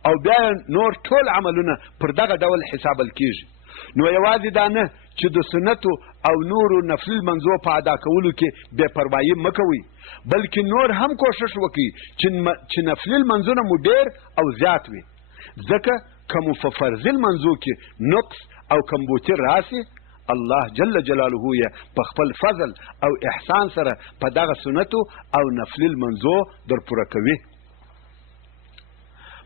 او بیا نور ټول عملونه پر دغه ډول حسابل کیږي. نو یوازې دا نه چې د سنتو او نورو نفلي لمنځو په ادا کولو کې بې پروایي مه کوئ، بلکې نور هم کوښښ وکړئ چې نفلي لمنځونه مو ډېر او زیات وي، ځکه که مو په فرضي لمنځو کې نقص او کمبودي راسي الله جل جلاله یې په خپل فضل او احسان سره په دغه سنتو او نفلي لمنځو در پوره کوي.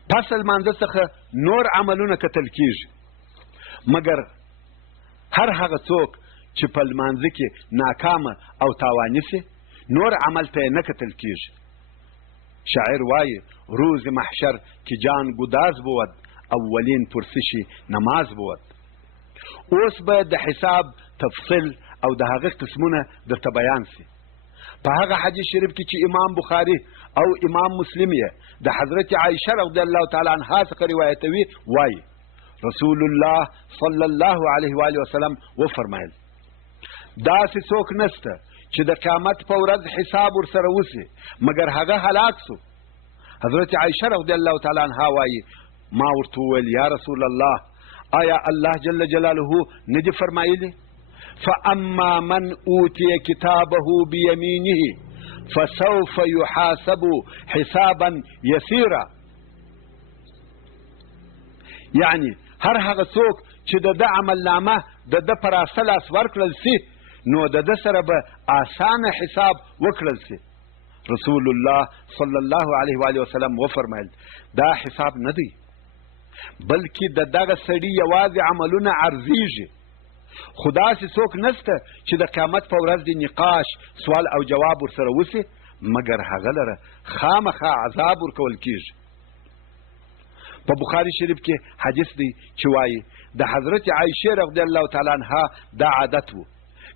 پس لمانځه څخه نور عملونه کتل کیږي، مګر هر هغه څوک چې په لمانځه کې ناکامه او تاواني سي نور عمل ته یې نه کتل کیږي. شاعر وایي روز محشر که جان گداز بود اولین پرسشی نماز بود. اوس به د حساب تفصیل او د هغه قسمونه درته بیان سي. په هغه حدیث شریف کې چې امام بخاري او امام مسلم یې د حضرت عایشه رضی الله تعالی عنها څخه روایتوي وایي رسول الله صلی الله علیه و آله وسلم وفرمایل داسې څوک نسته چې د قیامت په ورځ حساب ورسره وسي مګر هغه هلاک سو. حضرت عایشه رضی الله تعالی عنها وایي ما ورته وویل یا رسول الله آیا الله جل جلاله نه دي فرمایلی فاما من اوتی کتابه بیمینه فسوف یحاسب حسابا یسیرا. یعنی هر هغه څوک چې د عمل نامه د پر اصل اس ورکړل سي نو د سره به آسانه حساب وکړل سي. رسول الله صلی الله علیه و آله وسلم وفرمایل دا حساب نه دی بلکې دغه سړي یوازې عملونه عرضیږي. خدا سي څوک نسته چې د قیامت په ورځ د نقاش سوال او جواب ورسره وسي مګر هغه لره خامخا عذاب ورکول کیږي. په بخاري شریف کې حدیث دی چې وایي د حضرت عایشه رضی الله تعالی عنها دا عادت و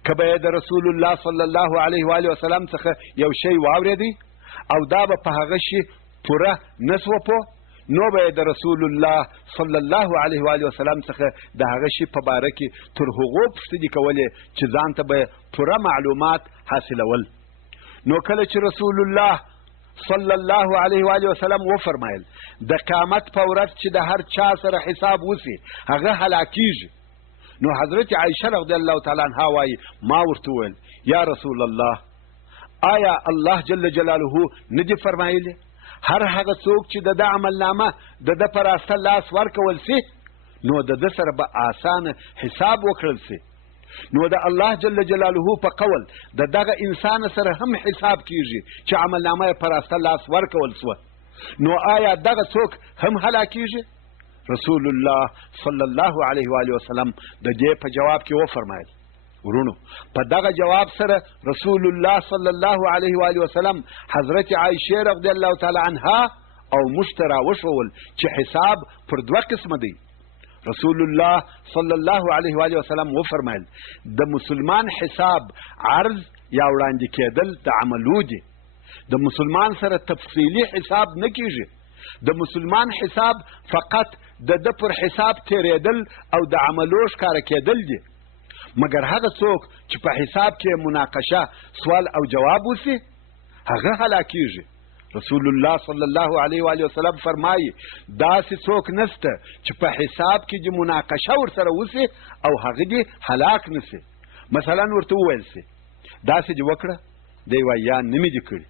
که به د رسول الله صلی الله علیه و آله وسلم څخه یو شی واورېدی او دا به په هغه شي پوره نسوه پوه نو به د رسول الله صلی الله علیه و آله وسلم څخه د هغه شي په باره کې تر هغو پوښتنې کولې چې ځان ته به پوره معلومات حاصلول. نو کله چې رسول الله صلی الله علیه و آله وسلم وفرمایل د قیامت په ورځ چې د هر چا سره حساب وسي هغه هلاکیږي، نو حضرت عایشه رضی الله تعالی عنها وایي ما ورته وویل یا رسول الله آیا الله جل جلاله نه دي فرمایلی هر هغه څوک چې د ده عملنامه د ده په راسته لاس ورکول سي نو د ده سره به آسانه حساب وکړل سي، نو د الله جل جلاله په قول د دغه انسان سره هم حساب کیږي چې عملنامه یې په راسته لاس ورکول سوه، نو آیا دغه څوک هم هلاکیږي؟ رسول الله صلی الله علیه و آله وسلم د دې په جواب کې وفرمایل ورونو په دغه جواب سره رسول الله صلی الله علیه و آله وسلم حضرت عایشه رضی الله تعالی عنها او موږ ته راوښول چې حساب پر دوه قسمه دی. رسول الله صلی الله علیه و آله وسلم وفرمایل د مسلمان حساب عرض یا وړاندې کېدل د عملو دي، د مسلمان سره تفصیلي حساب نه کیږي، د مسلمان حساب فقط د ده پر حساب تیرېدل او د عملو ښکاره کېدل دي، مګر هغه څوک چې په حساب کې مناقشه سوال او جواب وسي هغه هلاکیږي. رسول الله صلی الله علیه و آله وسلم فرمایي داسې څوک نسته چې په حساب کې د مناقشه ورسره وسي او هغه دې هلاک نسي. مثلا ورته وویل سي داسې دې وکړه دی وایي یا نه مې دي کړي،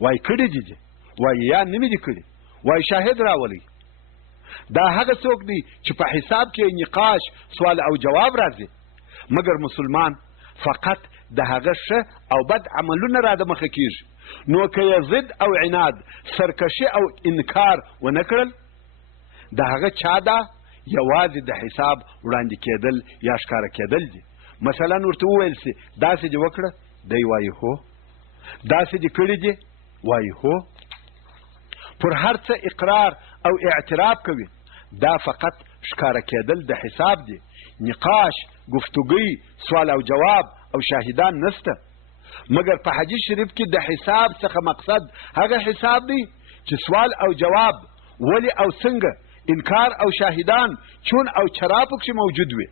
وایي کړي دي وایي یا نه مې دي کړي، وایي شاهد راولئ. دا هغه څوک دی چې په حساب کې نقاش سوال او جواب راځي، مګر مسلمان فقط د هغه ښه او بد عملونه را د مخه کیږي، نو که یې ضد او عناد سرکشي او انکار ونه کړل د هغه چا ده یوازې د حساب وړاندې کېدل یا ښکاره کېدل دي. مثلا ورته وویل سي داسې دې وکړه دی وایي هو، داسې دې کړي دي وایي هو، پر هر څه اقرار او اعتراف کوي، دا فقط ښکاره کېدل د حساب دي، نقاش گفتگوی سوال او جواب او شاهدان نسته. مګر په حدیث شریف کې د حساب څخه مقصد هغه حساب دی چې سوال او جواب ولی او څنګه انکار او شاهدان چون او چرا پکې موجود وي.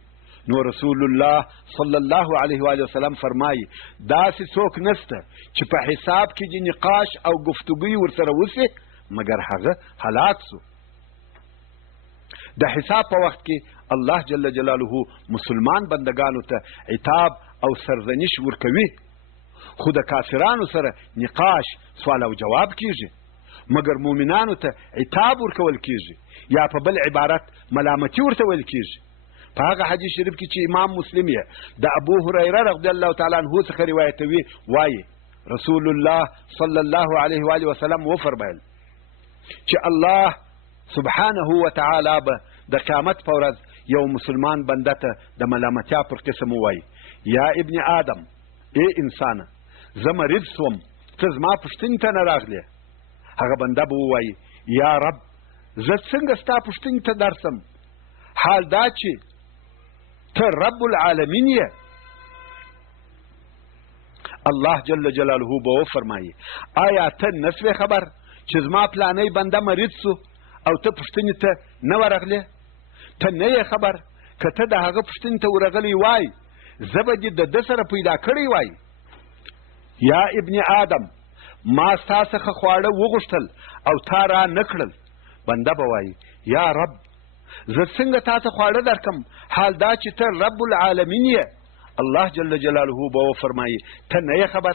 نو رسول الله صلی الله علیه و آله وسلم فرمایي داسې څوک نسته چې په حساب کې د نقاش او گفتگوی ورسره وسي مګر هغه هلاک سو. د حساب په وخت کې الله جل جلاله مسلمان بندگانو ته عتاب او سرزنش ورکوي، خو د کافرانو سره نقاش سوال او جواب کیږي، مګر مؤمنانو ته عتاب ورکول کیږي یا په بل عبارت ملامتي ورته ویل کیږي. په هغه حدیث شریف کې چې امام مسلم یې د ابو هریره رضی الله تعالی عنه څخه روایتوي وایي رسول الله صلی الله علیه و آله وسلم وفرمایل چې الله سبحانه و تعالی به د قیامت په ورځ یو مسلمان بنده ته د ملامتیا پر قسم ووایي یا ابن آدم ای انسانه زه مریض سوم ته زما پوښتنې ته نه راغلې. هغه بنده به ووایي یا رب زه څنګه ستا پوښتنې ته درسم، حال دا چې ته رب العالمین یې. الله جل جلاله به وفرمایي آیا ته نسوې خبر چې زما پلانی بنده مریض سو او ته پوښتنې ته نه ورغلې؟ ته نه یې خبر که ته د هغه پوښتنې ته ورغلی وای زه به دې د ده سره پیدا کړی وای. یا ابن آدم ما ستا څخه خواړه وغوښتل او تا را نه کړل. بنده به وایي یا رب زه څنګه تا ته خواړه درکم، حال دا چې ته رب العالمین یې. الله جل جلاله به وفرمایي ته نه یې خبر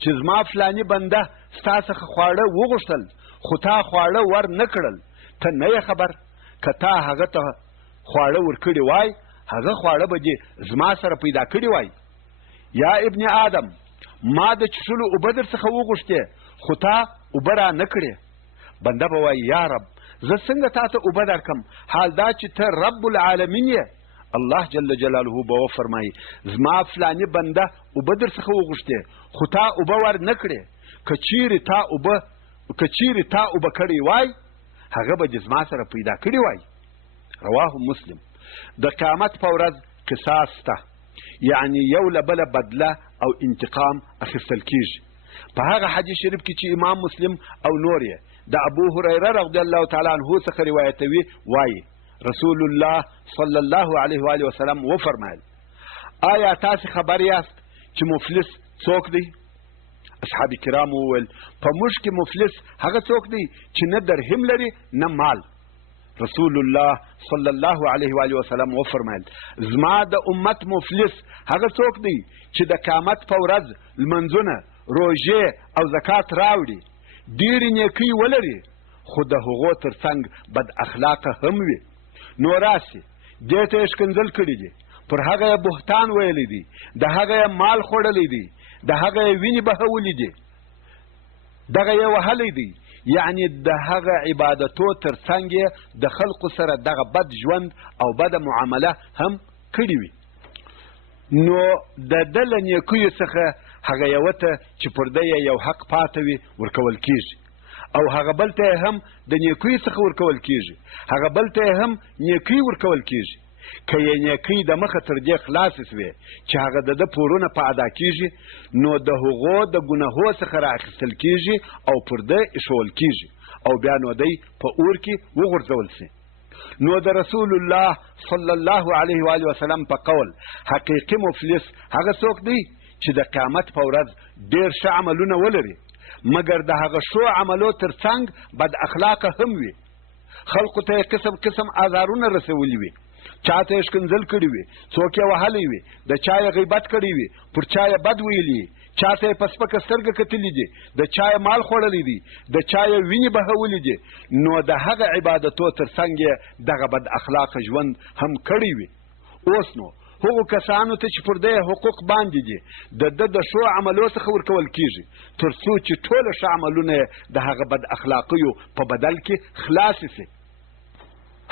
چې زما فلاني بنده ستا څخه خواړه وغوښتل خو تا خواړه ور نه کړل. ته نه یې خبر که تا هغه ته خواړه ورکړي وای هغه خواړه به دې زما سره پیدا کړي وای. یا ابن آدم ما د څښلو اوبه در څخه وغوښتې خو تا اوبه را نه کړې. بنده به وایي یا رب زه څنګه تا ته اوبه درکم، حال دا چې ته رب العالمین یې. الله جل جلاله به وفرمایي زما فلاني بنده اوبه در څخه وغوښتې خو تا اوبه ور نه کړې، که چیرې تا اوبه کړې وای هغه به دې زما سره پیدا کړي وای. رواه مسلم. د قیامت په ورځ قصاص ته، یعنی یو له بله بدله او انتقام اخیستل کیږي. په هغه حدیث شریف کې چې امام مسلم او نور یې د ابو هریره رضی الله تعالی عنه څخه روایتوي وایي رسول الله صلی الله علیه و آله وسلم وفرمایل آیا تاسو خبر یاست چې مفلس څوک دی؟ اصحاب کرام وویل په موږ کې مفلس هغه څوک دی چې نه درهم لري نه مال. رسول الله صلی الله علیه و آله وسلم وفرمایل زما د امت مفلس هغه څوک دی چې د قیامت په ورځ لمنځونه، روژې او زکات راوړي، ډېرې نیکۍ ولري، خو د هغو ترڅنګ بد اخلاقه هم وي. نو راسي دې ته یې ښکنځل کړي دي، پر هغه یې بهتان ویلی دي، د هغه یې مال خوړلی دی، د هغه یې وینې بهولی دي، دغه یې وهلی دی، یعنی د هغه عبادتو ترڅنګ یې د خلقو سره دغه بد ژوند او بده معامله هم کړې وي. نو د ده له نیکیو څخه هغه یوه ته چې پر ده یې یو حق پاته وي ورکول کېږي، او هغه بل ته یې هم د نیکیو څخه ورکول کېږي، هغه بل ته یې هم نیکۍ ورکول کېږي. که یې نیکۍ د مخه تر دې خلاصې سوې چې هغه د ده پورونه په ادا کېږي، نو د هغو د ګناهو څخه رااخیستل کېږي او پر ده ایښول کېږي او بیا نو دی په اور کې وغورځول سي. نو د رسول الله صلی الله علیه و آله وسلم په قول حقیقي مفلس هغه څوک دی چې د قیامت په ورځ ډېر ښه عملونه ولري، مګر د هغه ښو عملو ترڅنګ بد اخلاقه هم وي، خلقو ته یې قسم قسم آزارونه رسولي وي، چاته یې ښکنځل کړي وي، څوک یې وهلی وي، د چا یې غیبت کړی وي، پر چا یې بد ویلي، چاته یې په سپکه سترګه کتلي دي، د چا یې مال خوړلی دی، د چا یې وینې بهولی دي، نو د هغه عبادتو ترڅنګ یې دغه بد اخلاقه ژوند هم کړی وي. اوس نو هغو کسانو ته چې پر ده حقوق باندې دي د ده د ښو عملو څخه ورکول کېږي، تر څو چې ټوله ښه عملونه یې د هغه بد اخلاقیو په بدل کې خلاصې سي.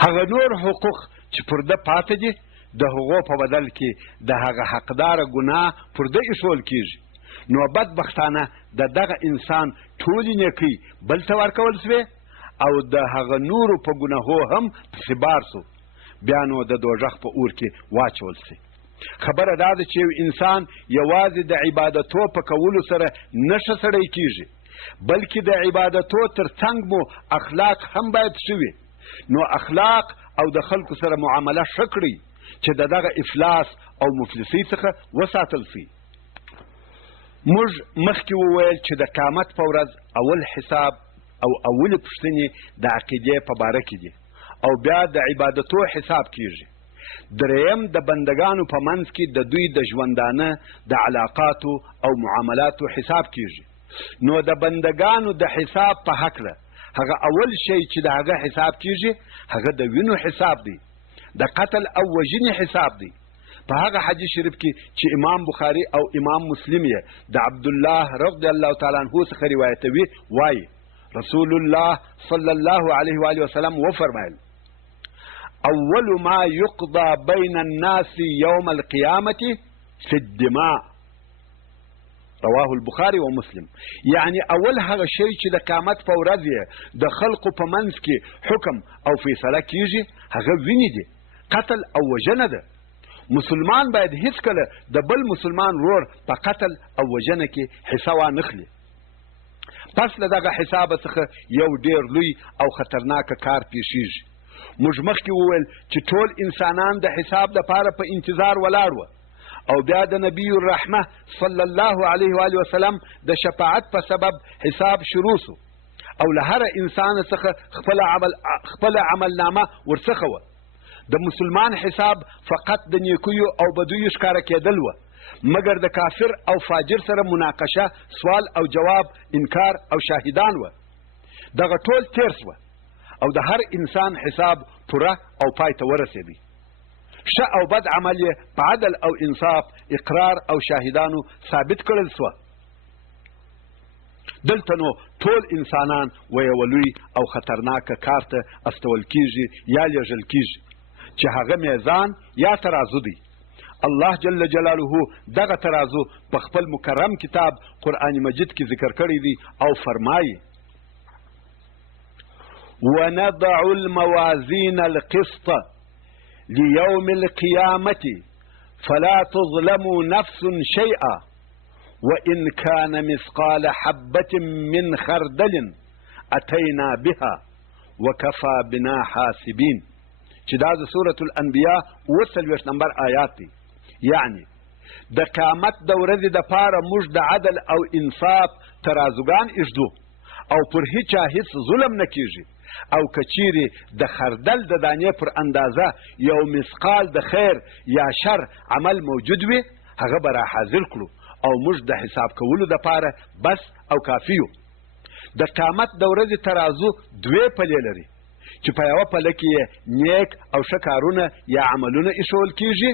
هغه نور حقوق چې پر ده پاته دي د هغو په بدل کې د هغه حقداره ګناه پر ده ایښول کېږي. نو بدبختانه د دغه انسان ټولې نیکۍ بل ته ورکول سوې او د هغه نورو په ګناهو هم پسې بار سو، بیا نو د دوژخ په اور کې واچول سي. خبره دا ده چې یو انسان یوازې د عبادتو په کولو سره نه ښه سړی کېږي، بلکې د عبادتو ترڅنګ مو اخلاق هم باید ښه وي. نو اخلاق او د خلکو سره معامله ښه کړئ چې د دغه افلاس او مفلسۍ څخه وساتل سي. موږ مخکې وویل چې د قیامت په ورځ اول حساب او اولې پوښتنې د عقیدې په باره کې دي او بیا د عبادتو حساب کېږي. دریم د بندگانو په منځ کې د دوی د ژوندانه د علاقاتو او معاملاتو حساب کېږي. نو د بندگانو د حساب په هکله هغه اول شی چې د هغه حساب کېږي هغه د وینو حساب دی، د قتل او وژنې حساب دی. په هغه حدیث شریف کې چې امام بخاري او امام مسلم یې د عبدالله رضی الله تعالی عنه څخه روایتوي وایي رسول الله صلی الله علیه و آله وسلم وفرمایل اول ما یقضى بین الناس یوم القیامة فی الدماء. رواه البخاري ومسلم. یعنی اول هغه شی چې د قیامت په ورځ یې د خلقو په منځ کې حکم او فیصله کیږي هغه وینې دي، قتل او وژنه ده. مسلمان باید هیڅکله د بل مسلمان ورور په قتل او وژنه کې حصه وانخلي. پس له دغه حسابه څخه یو ډېر لوی او خطرناکه کار پیښیږي. موږ مخکې وویل چې ټول انسانان د حساب دپاره په انتظار ولاړ وه او بیا د نبی الرحمه صلی الله علیه و آله وسلم د شفاعت په سبب حساب شروع سو او له هر انسان څخه خپل عملنامه ورڅخه وه. د مسلمان حساب فقط د نیکیو او بدیو ښکاره کېدل وه، مګر د کافر او فاجر سره مناقشه، سوال او جواب، انکار او شاهدان وه. دغه ټول تیر سوه او د هر انسان حساب پوره او پای ته ورسېدی. ښه او بد عمل یې په عدل او انصاف، اقرار او شاهدانو ثابت کړل سوه. دلته نو ټول انسانان و یوه لوی او خطرناکه کار ته استول کېږي یا لیږل کېږي چې هغه میزان یا ترازو دی. الله جل جلاله دغه ترازو په خپل مکرم کتاب قرآن مجید کې ذکر کړی دی او فرمایي ونضع الموازين القسط ليوم القيامة فلا تظلم نفس شيئا وإن كان مثقال حبة من خردل أتينا بها وكفى بنا حاسبين. چې دا د سورة الانبیاء 28 نمبر آیات دی. یعنی د قیامت د ورځې دپاره موږ د عدل او انصاف ترازوګان ایږدو او پر هیچا هیڅ ظلم نه کیږي، او که چیرې د خردل د دانې پر اندازه یو مثقال د خیر یا شر عمل موجود وي، هغه به را حاضر کړو او موږ د حساب کولو دپاره بس او کافي یو. د قیامت د ورځې ترازو دوې پلې لري چې په یوه پله کې یې نیک او ښه کارونه یا عملونه ایښول کیږي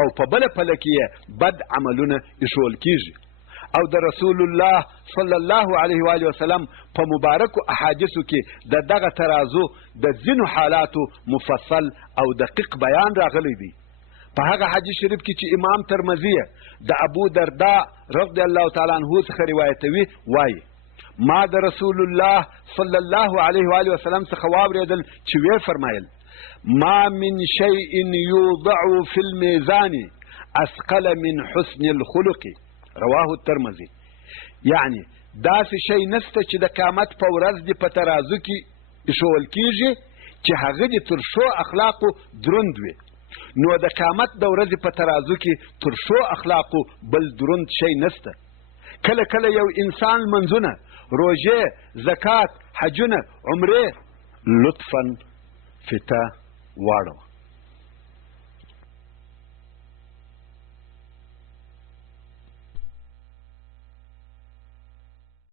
او په بله پله کې یې بد عملونه ایښول کیږي. او د رسول الله صلی الله علیه و آله وسلم په مبارکو احادیثو کې د دغه ترازو د ځینو حالاتو مفصل او دقیق بیان راغلی دی. په هغه حدیث شریف کې چې امام ترمذی د ابو دردا رضی الله تعالی عنه څخه روایتوي، وایي ما د رسول الله صلی الله علیه و آله وسلم څخه واورېدل چې ویې فرمایل: ما من شیء یوضع فی المیزان اثقل من حسن الخلق، رواه الترمذی. یعنی داسې شی نسته چې د قیامت په ورځ دې په ترازو کې ایښول کیږي چې هغه دې تر ښو اخلاقو دروند وي. نو د قیامت د ورځې په ترازو کې تر ښو اخلاقو بل دروند شی نسته. کله کله یو انسان منځونه، روژې، زکات، حجونه، عمرې لطفا فته واړوه.